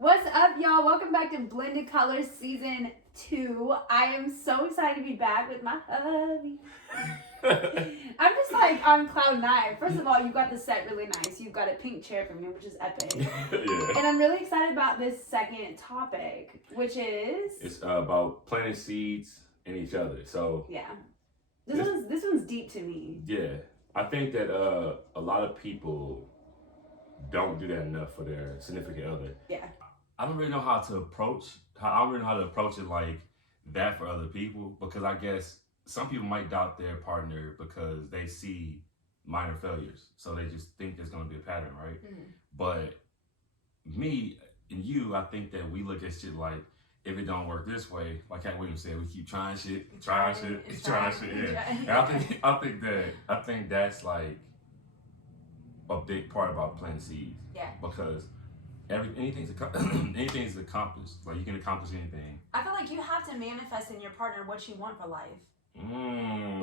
What's up, y'all? Welcome back to Blended Colors Season 2. I am so excited to be back with my hubby. I'm just like on cloud 9. First of all, you got the set really nice. You've got a pink chair for me, which is epic. Yeah. And I'm really excited about this second topic, which is... It's about planting seeds in each other. So yeah. This one's deep to me. Yeah. I think that a lot of people don't do that enough for their significant other. Yeah. I don't really know how to approach it like that for other people, because I guess some people might doubt their partner because they see minor failures, so they just think there's going to be a pattern, right? But me and you, I think that we look at shit like, if it don't work this way, like Cat Williams said, we keep trying shit. Yeah. And I think that's like a big part about planting seeds. Yeah. Because anything's accomplished. Like, you can accomplish anything. I feel like you have to manifest in your partner what you want for life.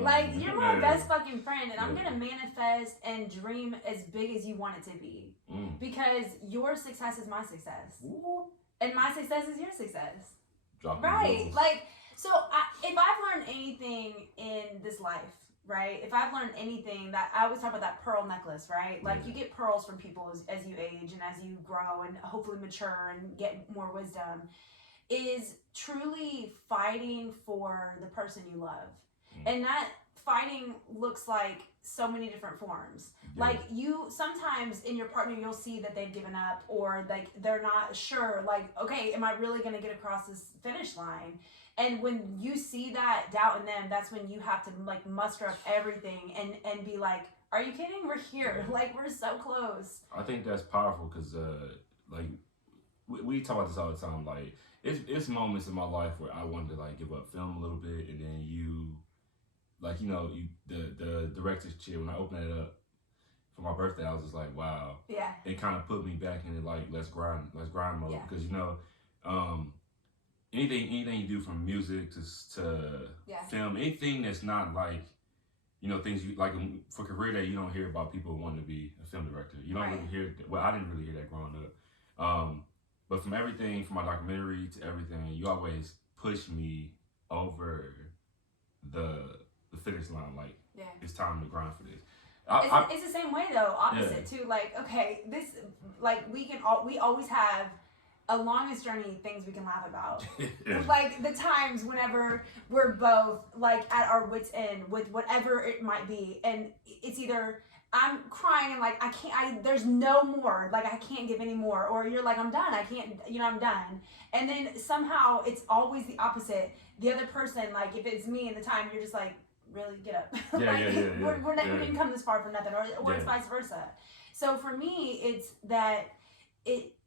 Like, you're my best fucking friend, and I'm gonna manifest and dream as big as you want it to be. Because your success is my success. And my success is your success. Right. Like, so if I've learned anything in this life, right? If I've learned anything, that I always talk about that pearl necklace, right? Like, you get pearls from people as you age and as you grow and hopefully mature and get more wisdom, is truly fighting for the person you love. And that fighting looks like so many different forms. Like, you sometimes in your partner, you'll see that they've given up, or like they're not sure, like, okay, am I really going to get across this finish line? And when you see that doubt in them, that's when you have to like muster up everything and be like, are you kidding? We're here. Like, we're so close. I think that's powerful because like we talk about this all the time. Like, it's moments in my life where I wanted to like give up film a little bit, and then the director's chair, when I opened it up for my birthday, I was just like, wow. Yeah. It kind of put me back into like let's grind mode. Yeah. Because anything you do, from music to film, anything that's not like, things you like for career day, you don't hear about people wanting to be a film director. You don't really hear. Well, I didn't really hear that growing up. But from everything, from my documentary to everything, you always push me over the finish line. Like, it's time to grind for this. It's the same way though, opposite too. Like, okay, this, like, we always have a longest journey things we can laugh about. Like the times whenever we're both like at our wits' end with whatever it might be, and it's either I'm crying and like there's no more, like I can't give any more, or you're like, I'm done, I can't, I'm done. And then somehow it's always the opposite. The other person, like if it's me in the time, you're just like, really, get up. We didn't come this far for nothing, or it's vice versa. So for me, it's that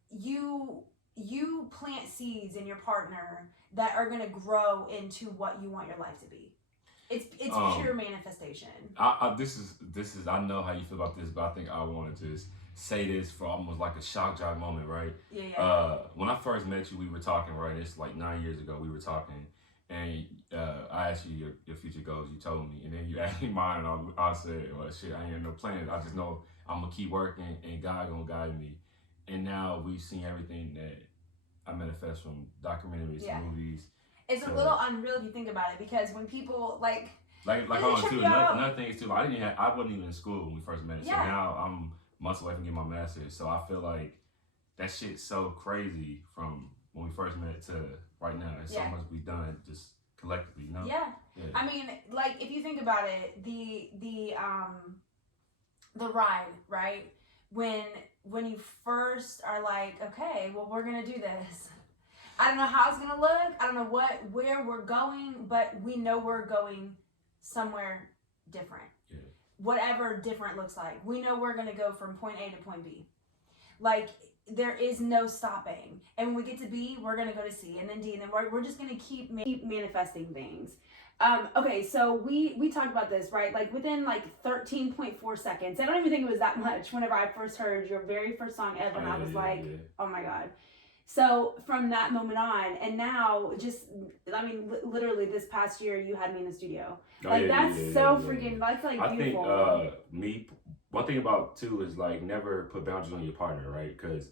you plant seeds in your partner that are going to grow into what you want your life to be. It's pure manifestation. This is I know how you feel about this, but I think I want to just say this for almost like a shock jock moment, right? Yeah. When I first met you, we were talking, right? It's like 9 years ago. We were talking, and I asked you your future goals. You told me, and then you asked me mine, and I said, well, shit, I ain't got no plans. I just know I'm gonna keep working, and God gonna guide me. And now we've seen everything that I manifest, from documentaries to movies. It's a little unreal if you think about it, because when people like hold on too. Another thing is too, I wasn't even in school when we first met. So now I'm months away from getting my master's. So I feel like that shit's so crazy from when we first met to right now. There's so much we've done just collectively, Yeah. I mean, like, if you think about it, the ride, right? When you first are like, okay, well, we're gonna do this. I don't know how it's gonna look. I don't know where we're going, but we know we're going somewhere different. Yeah. Whatever different looks like, we know we're gonna go from point A to point B. Like, there is no stopping. And when we get to B, we're gonna go to C, and then D, and then we're just gonna keep manifesting things. Okay, so we talked about this, right? Like, within like 13.4 seconds. I don't even think it was that much whenever I first heard your very first song ever, and I was like, oh my God. So from that moment on, and now literally this past year, you had me in the studio. Like, that's freaking, that's like beautiful. I think one thing about too is like never put boundaries on your partner, right? Because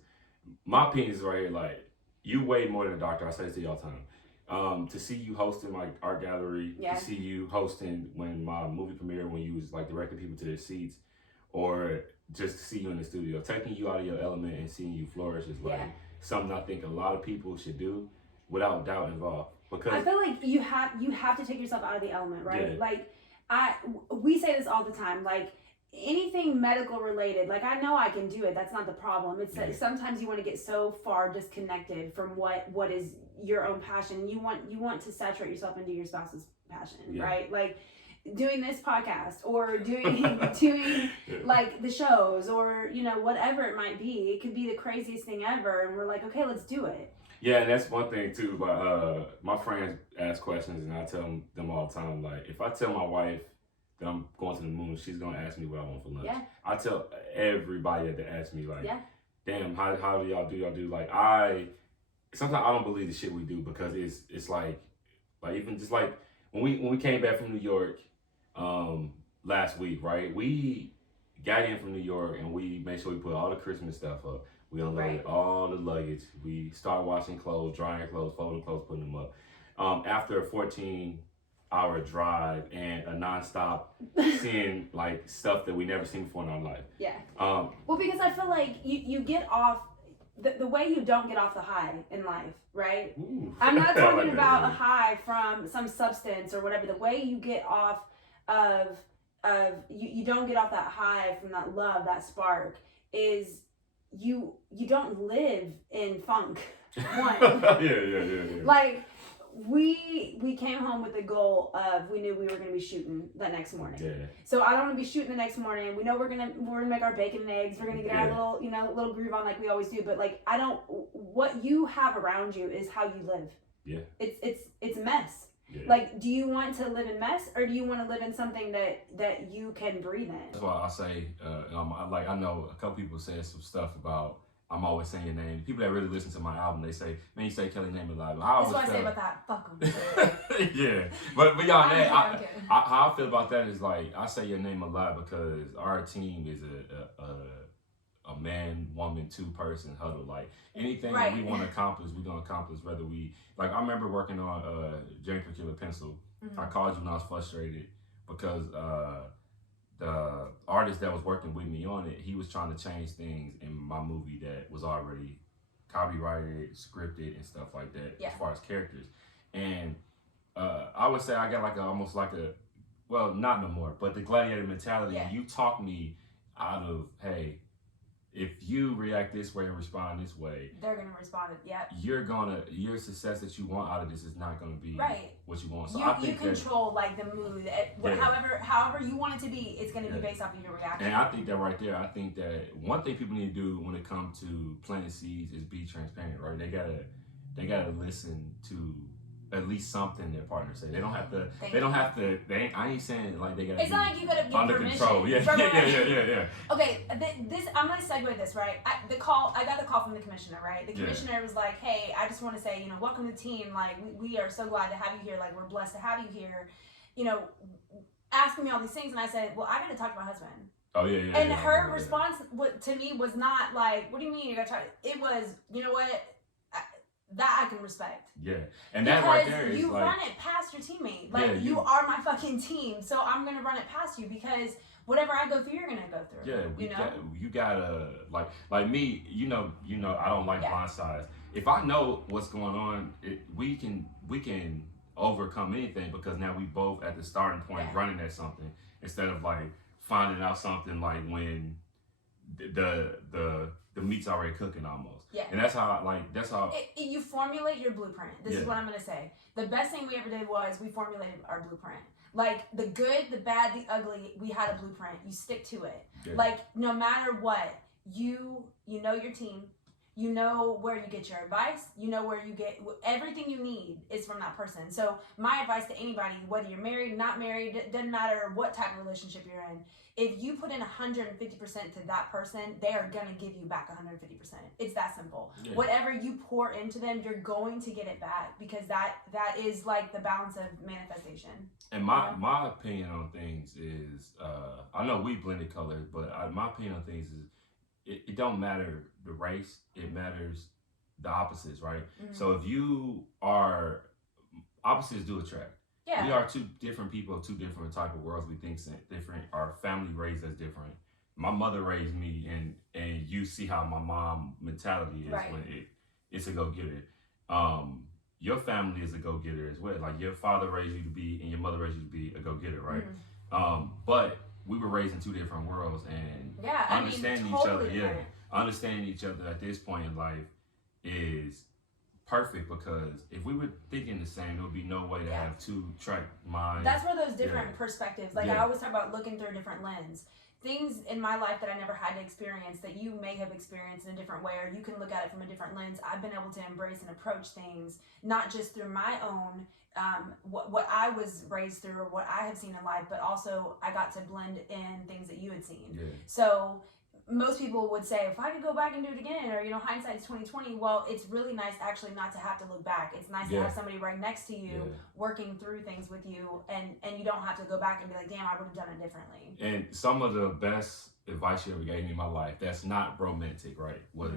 my opinion is right here, like, you way more than a doctor. I say this to you all the time. To see you hosting my art gallery, to see you hosting when my movie premiere, when you was like directing people to their seats, or just to see you in the studio, taking you out of your element and seeing you flourish is like something I think a lot of people should do without doubt involved. Because I feel like you have to take yourself out of the element, right? Like we say this all the time, like anything medical related, like I know I can do it. That's not the problem. It's that sometimes you want to get so far disconnected from what is your own passion. You want to saturate yourself into your spouse's passion, right? Like doing this podcast or doing like the shows or whatever it might be. It could be the craziest thing ever, and we're like, okay, let's do it. Yeah, and that's one thing too. But my friends ask questions, and I tell them all the time. Like, if I tell my wife that I'm going to the moon, she's gonna ask me what I want for lunch. Yeah. I tell everybody that asks me, like, damn, how do y'all do? Like, sometimes I don't believe the shit we do because it's like even just like when we came back from New York last week, right? We got in from New York and we made sure we put all the Christmas stuff up. We unloaded all the luggage. We started washing clothes, drying clothes, folding clothes, putting them up. After a 14-hour drive and a nonstop seeing like stuff that we never seen before in our life. Yeah. Well, because I feel like you get off the way you don't get off the high in life, right? Ooh. I'm not talking about a high from some substance or whatever. The way you get off of you don't get off that high from that love, that spark is you don't live in funk. One. Yeah. Like we came home with the goal of we knew we were gonna be shooting the next morning. Yeah. So I don't want to be shooting the next morning. We know we're gonna make our bacon and eggs. We're gonna get our little groove on like we always do. But like what you have around you is how you live. Yeah. It's a mess. Yeah. Like, do you want to live in mess or do you want to live in something that you can breathe in? That's why I say, I know a couple people said some stuff about I'm always saying your name. People that really listen to my album, they say, man, you say Kelly's name a lot. That's what I say about that. Fuck them. Yeah. But y'all, how I feel about that is like, I say your name a lot because our team is a man, woman, two-person huddle. Like anything that we want to accomplish, we're gonna accomplish. Whether we like, I remember working on Jane Killer Pencil. Mm-hmm. I called you when I was frustrated because the artist that was working with me on it, he was trying to change things in my movie that was already copyrighted, scripted, and stuff like that as far as characters. And I would say I got almost like well, not no more, but the gladiator mentality. Yeah. You talk me out of, hey, if you react this way and respond this way, they're gonna respond. Yeah. Your success that you want out of this is not gonna be what you want. So I think you control like the mood. However you want it to be, it's gonna be based off of your reaction. And I think that right there, I think that one thing people need to do when it comes to planting seeds is be transparent, right? They gotta listen to at least something their partner say. They don't have to. I ain't saying like they gotta. It's not like you gotta get under permission. Control. Yeah. Okay, this I'm gonna segue this right. I got the call from the commissioner, right? The commissioner was like, "Hey, I just want to say, welcome to the team. Like, we are so glad to have you here. Like, we're blessed to have you here. Asking me all these things, and I said, well, I got to talk to my husband." Oh yeah. And her response to me was not like, "What do you mean you got to try?" It was, you know what? That I can respect. Yeah. And that right there is you run it past your teammate. Like, you are my fucking team. So I'm going to run it past you because whatever I go through, you're going to go through. Yeah. You gotta, like me, I don't like blind sides. If I know what's going on, we can overcome anything because now we both at the starting point running at something instead of like finding out something like when the meat's already cooking almost. Yeah. And that's how you formulate your blueprint. This is what I'm gonna say. The best thing we ever did was we formulated our blueprint. Like the good, the bad, the ugly, we had a blueprint. You stick to it. Yeah. Like no matter what, you know your team. You know where you get your advice. You know where you get everything you need is from that person. So my advice to anybody, whether you're married, not married, doesn't matter what type of relationship you're in. If you put in 150% to that person, they are gonna give you back 150%. It's that simple. Yeah. Whatever you pour into them, you're going to get it back because that is like the balance of manifestation. And my opinion on things is, I know we blended colors, but my opinion on things is, it don't matter the race. It matters the opposites, right? So if you are, opposites do attract. Yeah. We are two different people, two different type of worlds. We think different. Our family raised us different. My mother raised me, and you see how my mom mentality is when it's a go-getter. Your family is a go-getter as well. Like your father raised you to be, and your mother raised you to be a go-getter, right? But we were raised in two different worlds, and understanding each other. Yeah, understanding each other at this point in life is perfect, because if we were thinking the same, there would be no way to have two track minds. That's where those different perspectives, like I always talk about looking through a different lens. Things in my life that I never had to experience that you may have experienced in a different way, or you can look at it from a different lens. I've been able to embrace and approach things not just through my own what I was raised through or what I have seen in life, but also I got to blend in things that you had seen. So most people would say, if I could go back and do it again, or, you know, hindsight is 2020. Well, it's really nice actually not to have to look back. It's nice to have somebody right next to you working through things with you, and you don't have to go back and be like, damn, I would have done it differently. And some of the best advice you ever gave me in my life, that's not romantic, right, was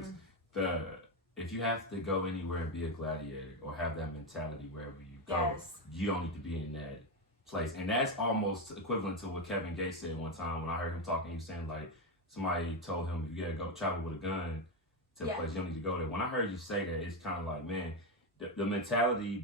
if you have to go anywhere and be a gladiator or have that mentality wherever you go, you don't need to be in that place. And that's almost equivalent to what Kevin Gates said one time when I heard him talking. He was saying, like, somebody told him, if you gotta go travel with a gun to a place, you don't need to go there. When I heard you say that, it's kind of like, man, the mentality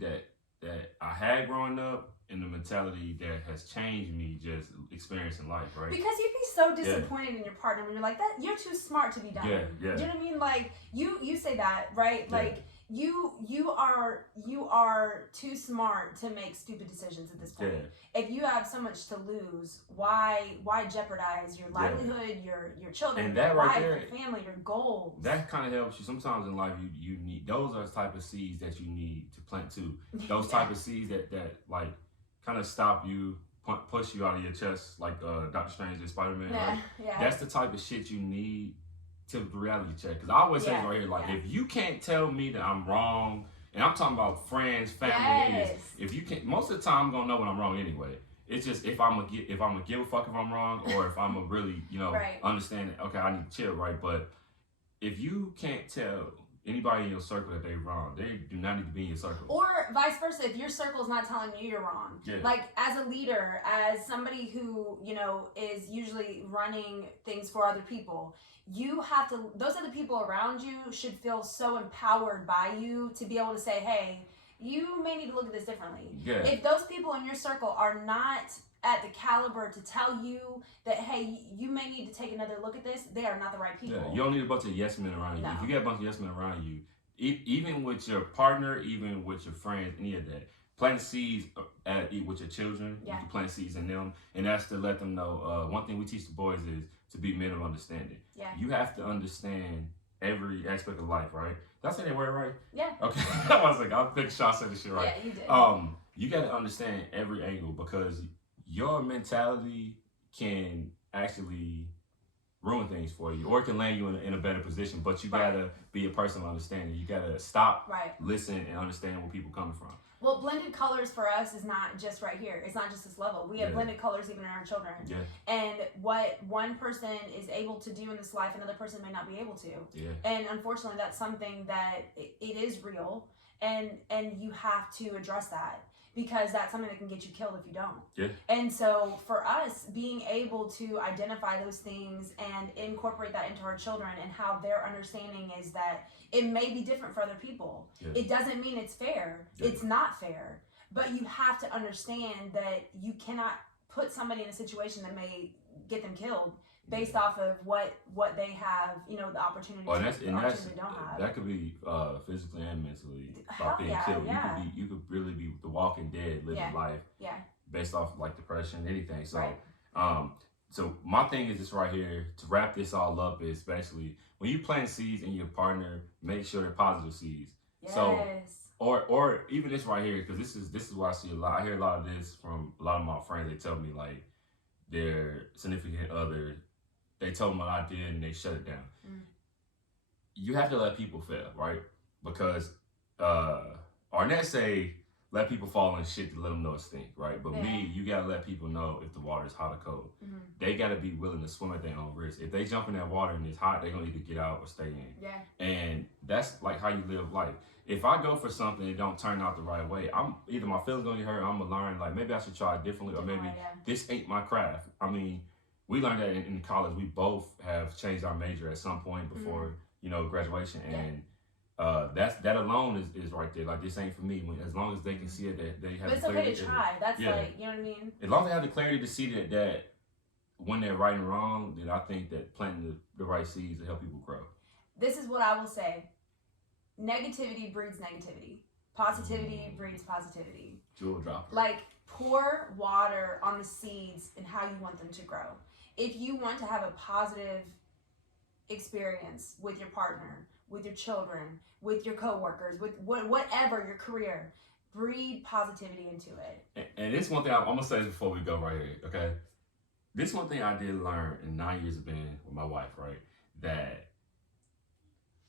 that I had growing up and the mentality that has changed me just experiencing life, right? Because you'd be so disappointed in your partner when you're like, that you're too smart to be done. Do you know what I mean? Like you say that, right? Like you are too smart to make stupid decisions at this point. If you have so much to lose, why jeopardize your livelihood, your children, and your right life, there, your family, your goals? That kind of helps you. Sometimes in life, you need, those are the type of seeds that you need to plant too. Those type of seeds that like kind of stop you, push you out of your chest, like Doctor Strange and Spider-Man. Right? That's the type of shit you need to reality check. Because I always say right here, like, if you can't tell me that I'm wrong, and I'm talking about friends, family, if you can't, most of the time I'm gonna know when I'm wrong anyway. It's just if I'm gonna give a fuck if I'm wrong, or if I'm gonna really, you know, understand that, okay, I need to chill, right? But if you can't tell anybody in your circle that they're wrong, they do not need to be in your circle. Or vice versa, if your circle's not telling you you're wrong. Like, as a leader, as somebody who, you know, is usually running things for other people, you have to, those other people around you should feel so empowered by you to be able to say, hey, you may need to look at this differently. If those people in your circle are not at the caliber to tell you that, hey, you may need to take another look at this, they are not the right people. You don't need a bunch of yes men around you. If you get a bunch of yes men around you, even with your partner, even with your friends, any of that, plant seeds with your children. You can plant seeds in them, and that's to let them know. One thing we teach the boys is to be men of understanding. You have to understand every aspect of life, right? Did I say that word right? Okay. I was like, I'll make sure I said this shit right. You did. You got to understand every angle, because your mentality can actually ruin things for you, or it can land you in a better position. But you gotta be a person of understanding. You gotta stop, listen, and understand where people coming from. Well, blended colors for us is not just right here. It's not just this level. We have blended colors even in our children. And what one person is able to do in this life, another person may not be able to. And unfortunately, that's something that it is real, and you have to address that, because that's something that can get you killed if you don't. And so for us, being able to identify those things and incorporate that into our children, and how their understanding is that it may be different for other people. It doesn't mean it's fair. It's not fair. But you have to understand that you cannot put somebody in a situation that may get them killed based off of what they have, you know, the opportunity they don't have. That could be physically and mentally about being killed. You could really be the walking dead, living life based off like depression, anything. So so my thing is this right here, to wrap this all up, is especially when you plant seeds in your partner, make sure they're positive seeds. So or even this right here, because this is what I see a lot. I hear a lot of this from a lot of my friends. They tell me like their significant other, they told them what I did and they shut it down. You have to let people fail, right? Because Arnett say, let people fall in shit to let them know it stink, right? But me, you gotta let people know if the water is hot or cold. They gotta be willing to swim at their own risk. If they jump in that water and it's hot, they're gonna either get out or stay in. Yeah. And that's like how you live life. If I go for something and it don't turn out the right way, I'm either my feelings gonna get hurt, or I'm gonna learn like maybe I should try it differently, or maybe this ain't my craft. I mean, we learned that in college. We both have changed our major at some point before graduation, and that alone is right there. Like, this ain't for me. As long as they can see it, that they have. But it's okay to try. That's like, you know what I mean. As long as they have the clarity to see that when they're right and wrong, then I think that planting the right seeds to help people grow. This is what I will say. Negativity breeds negativity. Positivity breeds positivity. Jewel dropper. Like, pour water on the seeds and how you want them to grow. If you want to have a positive experience with your partner, with your children, with your coworkers, with whatever your career, breed positivity into it. And this one thing I'm gonna say this before we go right here, okay? This one thing I did learn in 9 years of being with my wife, right? That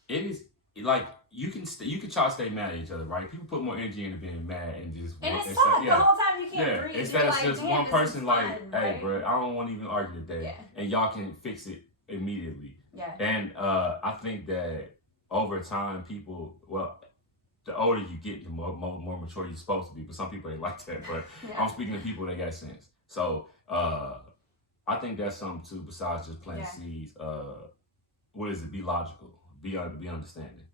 it is like you can try to stay mad at each other, right? People put more energy into being mad and just and it's tough the whole time. You can't breathe. Instead of like, just one person like, hey, right? bro, I don't want to even argue today, and y'all can fix it immediately. Yeah. And I think that over time, people, well, the older you get, the more mature you're supposed to be. But some people ain't like that. But I'm speaking to people that got sense. So I think that's something too. Besides just planting seeds, what is it? Be logical. Be understanding.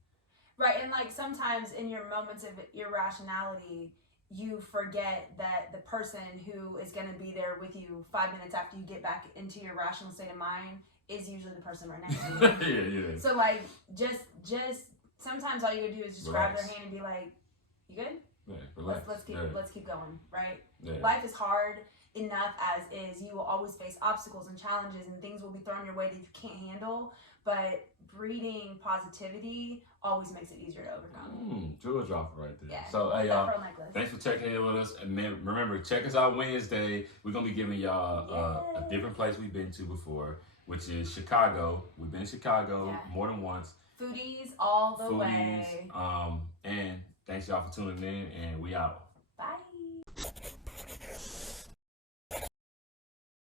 Right, and like sometimes in your moments of irrationality, you forget that the person who is going to be there with you 5 minutes after you get back into your rational state of mind is usually the person right next to you. Yeah. So like, just sometimes all you gotta do is just grab their hand and be like, "You good? Yeah, relax. Let's keep going." Right? Yeah. Life is hard enough as is. You will always face obstacles and challenges, and things will be thrown your way that you can't handle. But breeding positivity always makes it easier to overcome. Jewel dropper right there. Yeah. So hey y'all, thanks for checking in with us. And remember, check us out Wednesday. We're gonna be giving y'all a different place we've been to before, which is Chicago. We've been to Chicago more than once. Foodies all the way. And thanks y'all for tuning in, and we out.